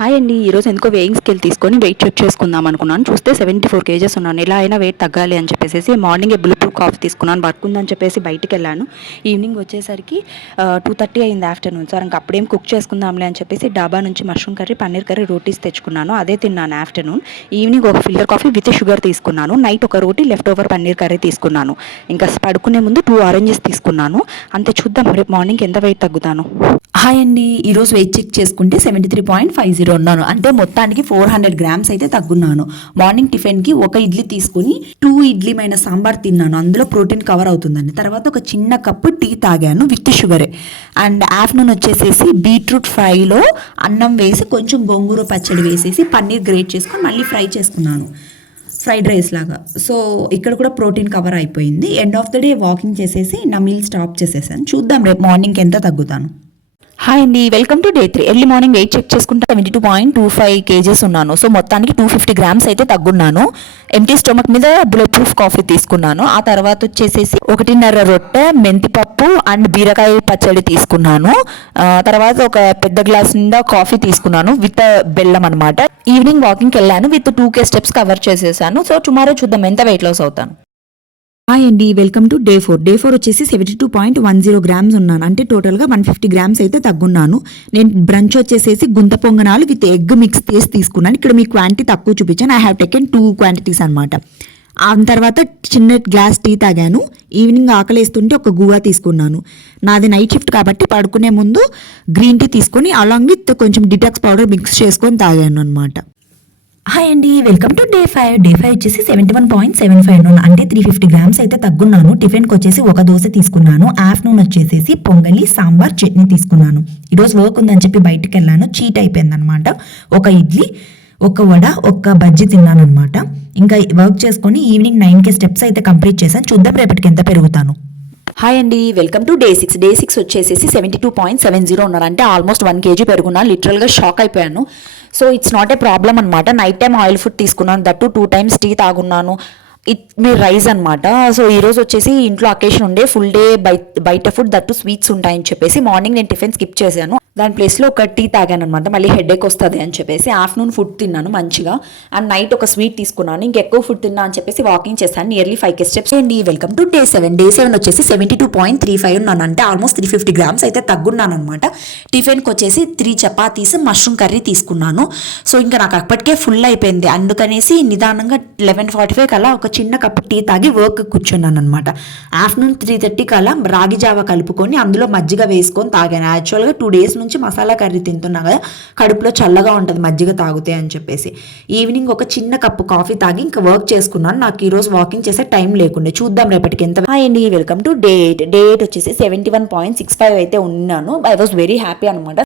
Hi అండి. ఈరోజు ఎందుకో వెయింగ్ స్కేల్ తీసుకొని వెయిట్ చెక్ చేసుకుందాం అనుకున్నాను. చూస్తే 74 కేజెస్ ఉన్నాను. ఎలా అయినా వెయిట్ తగ్గాలి అని చెప్పేసి మార్నింగే బుల్లెట్ కాఫీ తీసుకున్నాను. వర్క్ ఉందని చెప్పేసి బయటికి వెళ్ళాను. ఈవినింగ్ వచ్చేసరికి 2:30 అయింది ఆఫ్టర్నూన్. సార్ ఇంకా అప్పుడేం కుక్ చేసుకుందాంలే అని చెప్పేసి డాబా నుంచి mushroom curry, paneer curry, rotis తెచ్చుకున్నాను. అదే తిన్నాను ఆఫ్టర్నూన్. ఈవినింగ్ ఒక ఫిల్టర్ కాఫీ విత్ షుగర్ తీసుకున్నాను. నైట్ ఒక రోటీ, లెఫ్ట్ ఓవర్ పన్నీర్ కర్రీ తీసుకున్నాను. ఇంకా పడుకునే ముందు 2 ఆరెంజెస్ తీసుకున్నాను. అంతే, చూద్దాం రేపు మార్నింగ్ ఎంత వెయిట్ తగ్గుతాను. హాయ్ అండి. ఈరోజు వెయిట్ చెక్ చేసుకుంటే 73.50 ఉన్నాను. అంటే మొత్తానికి 400 గ్రామ్స్ అయితే తగ్గున్నాను. మార్నింగ్ టిఫిన్కి ఒక ఇడ్లీ తీసుకుని 2 ఇడ్లీ మైనస్ సాంబార్ తిన్నాను. అందులో ప్రోటీన్ కవర్ అవుతుందండి. తర్వాత ఒక చిన్న కప్పు టీ తాగాను విత్ షుగరే. అండ్ ఆఫ్టర్నూన్ వచ్చేసేసి బీట్రూట్ ఫ్రైలో అన్నం వేసి కొంచెం గోంగూర పచ్చడి వేసేసి పన్నీర్ గ్రేట్ చేసుకొని మళ్ళీ ఫ్రై చేసుకున్నాను, ఫ్రైడ్ రైస్ లాగా. సో ఇక్కడ కూడా ప్రోటీన్ కవర్ అయిపోయింది. End of the day walking చేసేసి నా మీల్ స్టాప్ చేసేసాను. చూద్దాం రేపు మార్నింగ్ ఎంత తగ్గుతాను. హాయ్ అండి, welcome to day 3. Early morning weight check చేసుకుంటే 72.25 కేజెస్ ఉన్నాను. సో మొత్తానికి 250 గ్రామ్స్ అయితే తగ్గున్నాను. ఎంటీ స్టొమక్ మీద బుల్లెట్ ప్రూఫ్ కాఫీ తీసుకున్నాను. ఆ తర్వాత వచ్చేసేసి 1.5 రొట్టె, మెంతిపప్పు అండ్ బీరకాయ పచ్చడి తీసుకున్నాను. తర్వాత ఒక పెద్ద గ్లాస్ నిండా కాఫీ తీసుకున్నాను విత్ బెల్లం అనమాట. ఈవినింగ్ వాకింగ్కి వెళ్ళాను విత్ 2K స్టెప్స్ కవర్ చేసేసాను. సో టుమారో చూద్దాం ఎంత వెయిట్ లాస్ అవుతాను. హాయ్ అండి, వెల్కమ్ టు డే 4. డే 4 వచ్చేసి 72.10 గ్రామ్స్ ఉన్నాను. అంటే టోటల్గా 150 గ్రామ్స్ అయితే తగ్గున్నాను. నేను బ్రంచ్ వచ్చేసేసి గుంత పొంగనాలు విత్ ఎగ్ మిక్స్ చేసి తీసుకున్నాను. ఇక్కడ మీ క్వాంటిటీ తక్కువ చూపించాను. ఐ హ్యావ్ టేకెన్ 2 క్వాంటిటీస్ అనమాట. ఆ తర్వాత చిన్న గ్లాస్ టీ తాగాను. ఈవినింగ్ ఆకలేస్తుంటే ఒక గువా తీసుకున్నాను. నాది నైట్ షిఫ్ట్ కాబట్టి పడుకునే ముందు గ్రీన్ టీ తీసుకొని అలాంగ్ విత్ కొంచెం డిటాక్స్ పౌడర్ మిక్స్ చేసుకొని తాగాను అనమాట. హాయ్ అండి, వెల్కమ్ టు డే 5. డే 5 వచ్చేసి 71.75 అంటే 350 గ్రామ్స్ అయితే తగ్గున్నాను. టిఫిన్కి వచ్చేసి ఒక దోశ తీసుకున్నాను. ఆఫ్టర్నూన్ వచ్చేసేసి పొంగలి, సాంబార్, చట్నీ తీసుకున్నాను. ఈరోజు వర్క్ ఉందని చెప్పి బయటకు వెళ్ళాను. చీట్ అయిపోయింది అనమాట. ఒక ఇడ్లీ, ఒక వడ, ఒక బజ్జీ తిన్నాను అనమాట. ఇంకా వర్క్ చేసుకొని ఈవినింగ్ 9K స్టెప్స్ అయితే కంప్లీట్ చేశాను. చూద్దాం రేపటికి ఎంత పెరుగుతాను. హాయ్ అండి, వెల్కమ్ టు డే 6. డే 6 వచ్చేసేసి 72.70 ఉన్నారు. అంటే ఆల్మోస్ట్ 1 kg పెరుగున్నాను. లిటరల్గా షాక్ అయిపోయాను. So it's not a problem అనమాట. నైట్ టైం ఆయిల్ ఫుడ్ తీసుకున్నాను, దట్టు 2 times టీ తాగున్నాను. మీ రైస్ అనమాట. సో ఈరోజు వచ్చేసి ఇంట్లో అకేషన్ ఉండే, ఫుల్ డే బయట ఫుడ్, దట్టు స్వీట్స్ ఉంటాయని చెప్పేసి మార్నింగ్ నేను టిఫిన్ స్కిప్ చేశాను. దాని ప్లేస్లో ఒక టీ తాగాను అనమాట. మళ్ళీ హెడేక్ వస్తుంది అని చెప్పేసి ఆఫ్టర్నూన్ ఫుడ్ తిన్నాను మంచిగా. అండ్ నైట్ ఒక స్వీట్ తీసుకున్నాను. ఇంకెక్కువ ఫుడ్ తిన్నా అని చెప్పేసి వాకింగ్ చేశాను. Nearly 5K steps. అండి, వెల్కమ్ టు డే 7. డే 7 వచ్చేసి 72.35 ఉన్నాను. అంటే ఆల్మోస్ట్ 350 గ్రామ్స్ అయితే తగ్గున్నాను అనమాట. టిఫిన్కి వచ్చేసి 3 చపాతీస్, మష్రూమ్ కర్రీ తీసుకున్నాను. సో ఇంకా నాకు అప్పటికే ఫుల్ అయిపోయింది. అందుకనేసి నిదానంగా 11:45 కల్లా ఒక చిన్న కప్పు టీ తాగి వర్క్ కూర్చున్నాను అనమాట. ఆఫ్టర్నూన్ 3:30 కల్లా రాగి జావ కలుపుకొని అందులో మజ్జిగ వేసుకొని తాగాను. యాక్చువల్గా 2 days నుంచి మసాలా కర్రీ తింటున్నా కదా, కడుపులో చల్లగా ఉంటుంది మజ్జిగ తాగితే అని చెప్పేసి. ఈవినింగ్ ఒక చిన్న కప్పు కాఫీ తాగి ఇంకా వర్క్ చేసుకున్నాను. నాకు ఈరోజు వాకింగ్ చేసే టైం లేకుండే. చూద్దాం రేపటికి ఎంత. హాయ్ అండి, వెల్కమ్ టు డే 8. డే 8 వచ్చేసి 71.65 అయితే ఉన్నాను. ఐ వాజ్ వెరీ హ్యాపీ అనమాట.